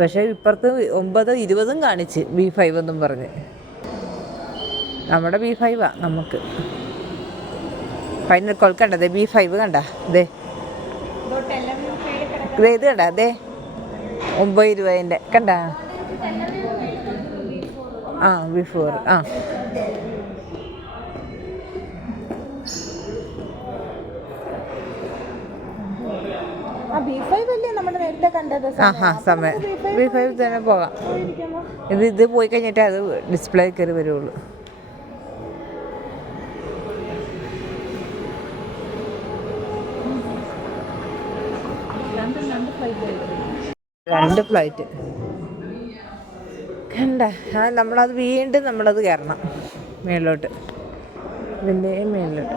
പക്ഷേ ഇപ്പുറത്ത് ഒമ്പത് ഇരുപതും കാണിച്ച് ബി ഫൈവ് എന്നും പറഞ്ഞ്. നമ്മുടെ ബി ഫൈവാ നമുക്ക്. ഫൈനൽ കോൾ കണ്ട ദേ ബി ഫൈവ് കണ്ട ദേ. ദേ ഇത് കണ്ട ദേ. ഒമ്പത് ഇരുപതിന്റെ കണ്ട? ആ ബി ഫോർ ആ. സമയം. ബി ഫൈവ് തന്നെ പോകാം. ഇത് ഇത് പോയി കഴിഞ്ഞിട്ട് അത് ഡിസ്പ്ലേ കയറി വരുള്ളൂ. രണ്ട് ഫ്ലൈറ്റ് രണ്ട് ഫ്ലൈറ്റ് കണ്ട ആ നമ്മളത് വീണ്ടും നമ്മളത് കയറണം മേളിലോട്ട്. ഇതിന്റെ മേളിലോട്ട്.